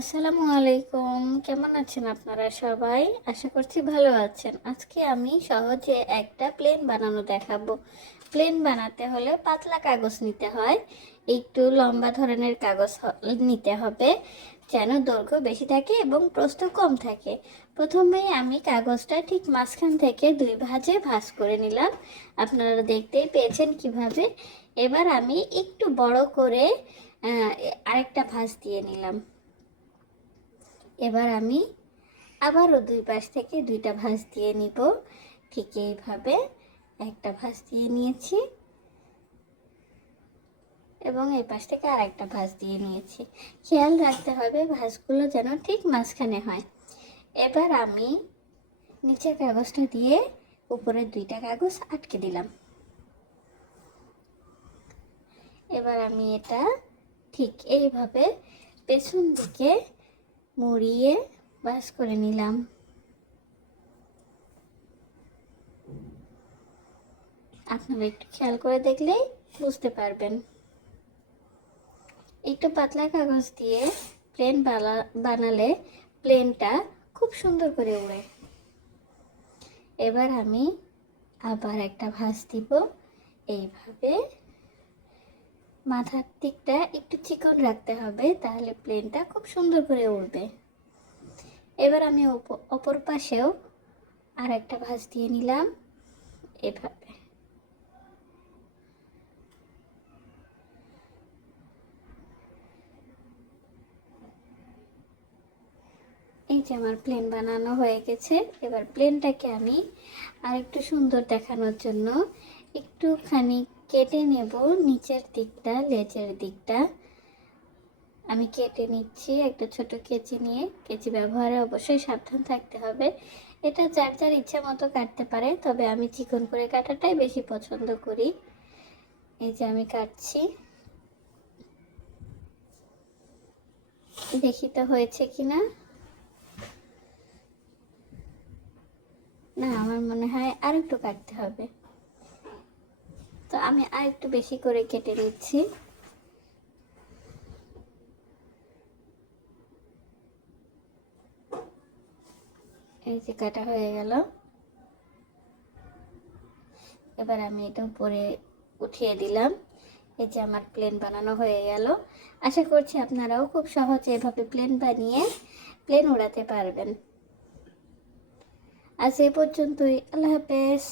আসসালামু আলাইকুম। কেমন আছেন আপনারা সবাই? আশা করছি ভালো আছেন। আজকে আমি সহজে একটা প্লেন বানানো দেখাবো। প্লেন বানাতে হলে পাতলা কাগজ নিতে হয়, একটু লম্বা ধরনের কাগজ নিতে হবে, যেন দৈর্ঘ্য বেশি থাকে এবং প্রস্থ কম থাকে। প্রথমেই আমি কাগজটা ঠিক মাঝখান থেকে দুই ভাঁজে ভাঁজ করে নিলাম। আপনারা দেখতেই পেয়েছেন কিভাবে। এবার আমি একটু বড় করে আরেকটা ভাঁজ দিয়ে নিলাম। এবার আমি আবারও দুই পাশ থেকে দুইটা ভাঁজ দিয়ে নিব। ঠিক এইভাবে একটা ভাঁজ দিয়ে নিয়েছি এবং এই পাশ থেকে আরেকটা ভাঁজ দিয়ে নিয়েছি। খেয়াল রাখতে হবে ভাঁজগুলো যেন ঠিক মাঝখানে হয়। এবার আমি নিচের কাগজটা দিয়ে উপরের দুইটা কাগজ আটকে দিলাম। এবার আমি এটা ঠিক এইভাবে পেছন দিকে মুড়িয়ে ভাঁজ করে নিলাম। আপনারা একটু খেয়াল করে দেখলেই বুঝতে পারবেন। একটু পাতলা কাগজ দিয়ে প্লেন বানালে প্লেনটা খুব সুন্দর করে উড়ে। এবার আমি আবার একটা ভাঁজ দিব। এইভাবে মাথার দিকটা একটু চিকন রাখতে হবে, তাহলে প্লেনটা খুব সুন্দর করে উড়বে। এবার আমি অপর পাশেও আর একটা ভাঁজ দিয়ে নিলাম এভাবে। এই যে আমার প্লেন বানানো হয়ে গেছে। এবার প্লেনটাকে আমি আর একটু সুন্দর দেখানোর জন্য একটুখানি কেটে নেব নিচের দিকটা, লেজের দিকটা আমি কেটে নিচ্ছি। একটা ছোট কেচি নিয়ে, কেচি ব্যবহারে অবশ্যই সাবধান থাকতে হবে। এটা যার যার ইচ্ছা মতো কাটতে পারে, তবে আমি চিকন করে কাটাটাই বেশি পছন্দ করি। এই যে আমি কাটছি, দেখি তো হয়েছে কিনা। না, আমার মনে হয় আর একটু কাটতে হবে, তো আমি আর একটু বেশি করে কেটে নিচ্ছি। এই যে কাটা হয়ে গেল। এবার আমি এটা উপরে উঠিয়ে দিলাম। এই যে আমার প্লেন বানানো হয়ে গেল। আশা করছি আপনারাও খুব সহজে এভাবে প্লেন বানিয়ে প্লেন উড়াতে পারবেন। আজ এ পর্যন্তই। আল্লাহ হাফেজ।